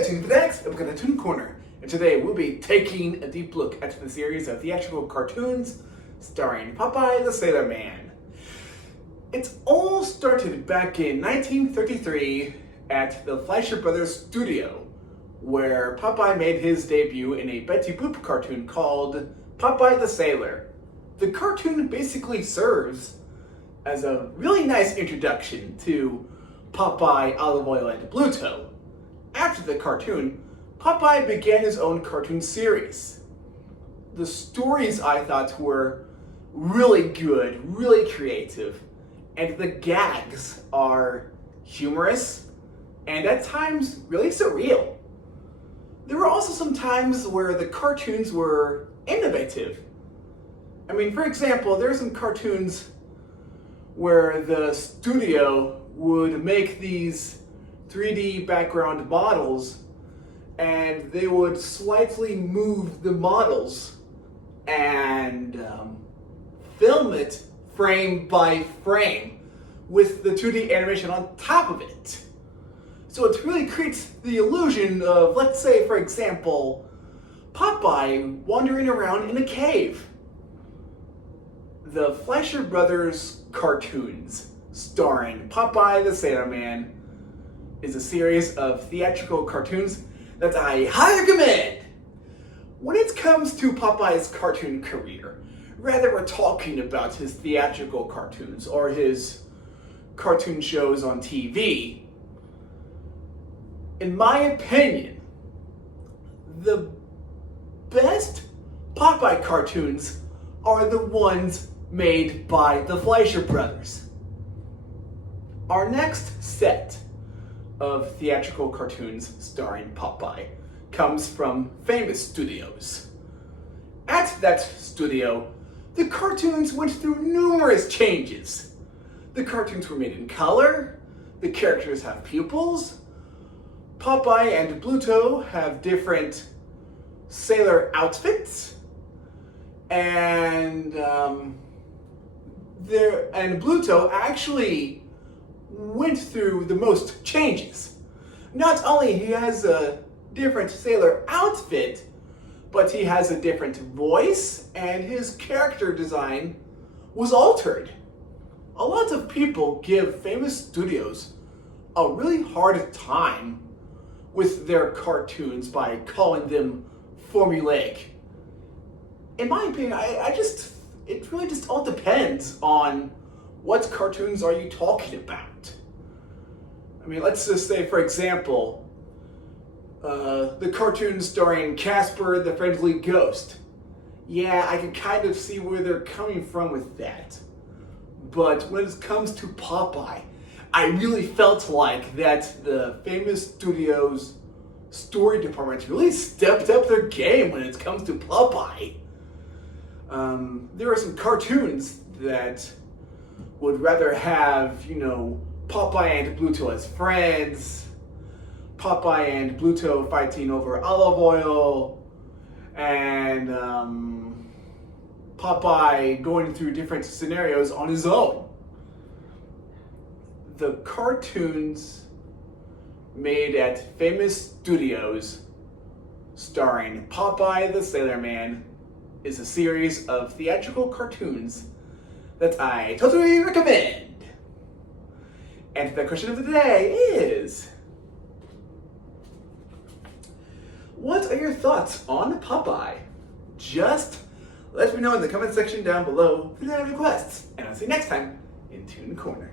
Toon Fanatics, we've got a Toon Corner, and today we'll be taking a deep look at the series of theatrical cartoons starring Popeye the Sailor Man. It all started back in 1933 at the Fleischer Brothers studio, where Popeye made his debut in a Betty Boop cartoon called Popeye the Sailor. The cartoon basically serves as a really nice introduction to Popeye, Olive Oil, and Bluto. After the cartoon, Popeye began his own cartoon series. The stories, I thought, were really good, really creative, and the gags are humorous and at times really surreal. There were also some times where the cartoons were innovative. I mean, for example, there are some cartoons where the studio would make these 3D background models and they would slightly move the models and film it frame by frame with the 2D animation on top of it. So it really creates the illusion of, let's say, for example, Popeye wandering around in a cave. The Fleischer Brothers cartoons starring Popeye the Sailor Man is a series of theatrical cartoons that I highly recommend. When it comes to Popeye's cartoon career, whether we're talking about his theatrical cartoons or his cartoon shows on TV, in my opinion, the best Popeye cartoons are the ones made by the Fleischer Brothers. Our next set of theatrical cartoons starring Popeye comes from Famous Studios. At that studio, the cartoons went through numerous changes. The cartoons were made in color, the characters have pupils, Popeye and Bluto have different sailor outfits, and Bluto actually went through the most changes. Not only he has a different sailor outfit, but he has a different voice, and his character design was altered. A lot of people give Famous Studios a really hard time with their cartoons by calling them formulaic. In my opinion, it really just all depends on what cartoons are you talking about. I mean, let's just say, for example, the cartoon starring Casper the Friendly Ghost. Yeah, I can kind of see where they're coming from with that. But when it comes to Popeye, I really felt like that the Famous Studios story department really stepped up their game when it comes to Popeye. There are some cartoons that would rather have, Popeye and Bluto as friends, Popeye and Bluto fighting over olive oil, and Popeye going through different scenarios on his own. The cartoons made at Famous Studios starring Popeye the Sailor Man is a series of theatrical cartoons that I totally recommend. And the question of the day is, what are your thoughts on Popeye? Just let me know in the comment section down below if you have any requests, and I'll see you next time in Toon Corner.